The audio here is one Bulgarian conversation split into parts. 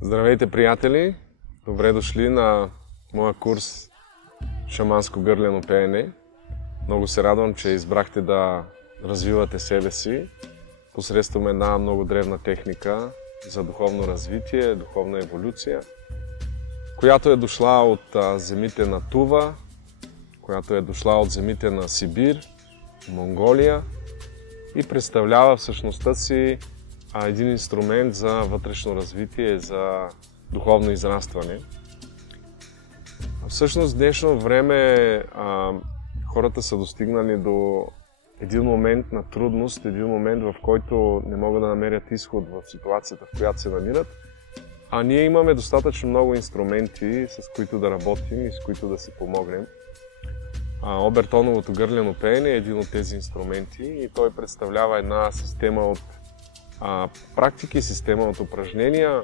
Здравейте, приятели! Добре дошли на моя курс Шаманско гърлено пеене. Много се радвам, че избрахте да развивате себе си посредством една много древна техника за духовно развитие, духовна еволюция, която е дошла от земите на Тува, която е дошла от земите на Сибир, Монголия и представлява в същността си един инструмент за вътрешно развитие, за духовно израстване. Всъщност в днешно време хората са достигнали до един момент на трудност, един момент, в който не могат да намерят изход в ситуацията, в която се намират. А ние имаме достатъчно много инструменти, с които да работим и с които да си помогнем. Обертоновото гърлено пеене е един от тези инструменти и той представлява една система от практики, система от упражнения,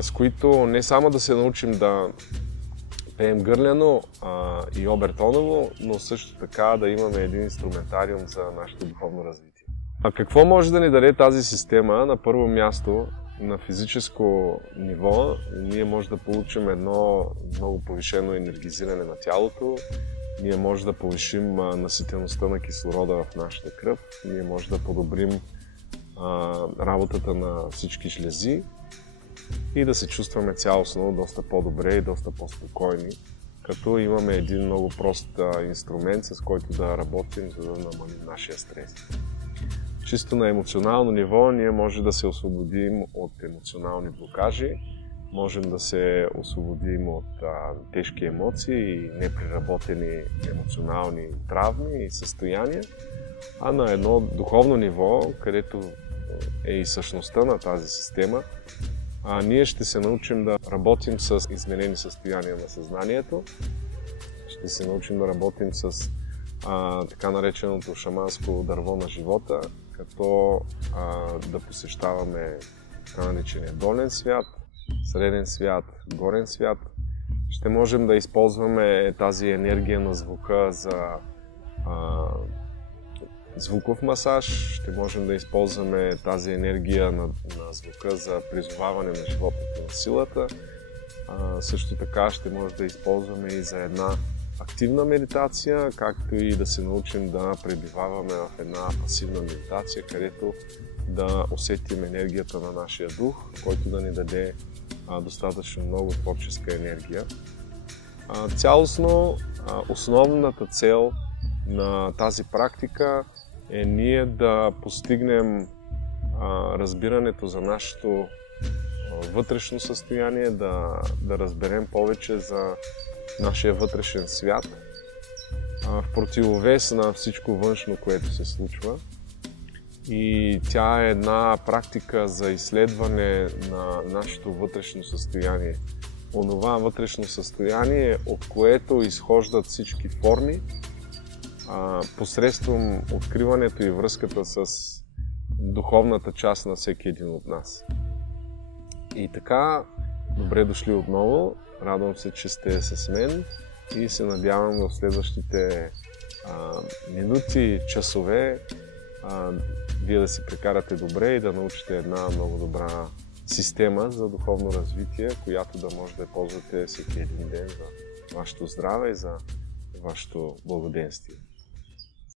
с които не само да се научим да пеем гърлено и обертоново, но също така да имаме един инструментариум за нашето духовно развитие. Какво може да ни даде тази система? На първо място, на физическо ниво, ние може да получим едно много повишено енергизиране на тялото, ние може да повишим наситеността на кислорода в нашата кръв, ние може да подобрим работата на всички жлези и да се чувстваме цялостно доста по-добре и доста по-спокойни, като имаме един много прост инструмент, с който да работим, за да намалим нашия стрес. Чисто на емоционално ниво ние може да се освободим от емоционални блокажи, можем да се освободим от тежки емоции и непреработени емоционални травми и състояния, а на едно духовно ниво, където е и същността на тази система, ние ще се научим да работим с изменени състояния на съзнанието, ще се научим да работим с така нареченото шаманско дърво на живота, като да посещаваме така наречения долен свят, среден свят, горен свят. Ще можем да използваме тази енергия на звука за звуков масаж, ще можем да използваме тази енергия на звука за призоваване на животното на силата. Също така ще може да използваме и за една активна медитация, както и да се научим да пребиваваме в една пасивна медитация, където да усетим енергията на нашия дух, който да ни даде достатъчно много творческа енергия. Цялостно, основната цел на тази практика е ние да постигнем разбирането за нашето вътрешно състояние, да разберем повече за нашия вътрешен свят, в противовес на всичко външно, което се случва. И тя е една практика за изследване на нашето вътрешно състояние. Онова вътрешно състояние, от което изхождат всички форми, посредством откриването и връзката с духовната част на всеки един от нас. И така, добре дошли отново. Радвам се, че сте с мен и се надявам в следващите минути, часове вие да се прекарате добре и да научите една много добра система за духовно развитие, която да може да ползвате всеки един ден за вашето здраве и за вашето благоденствие.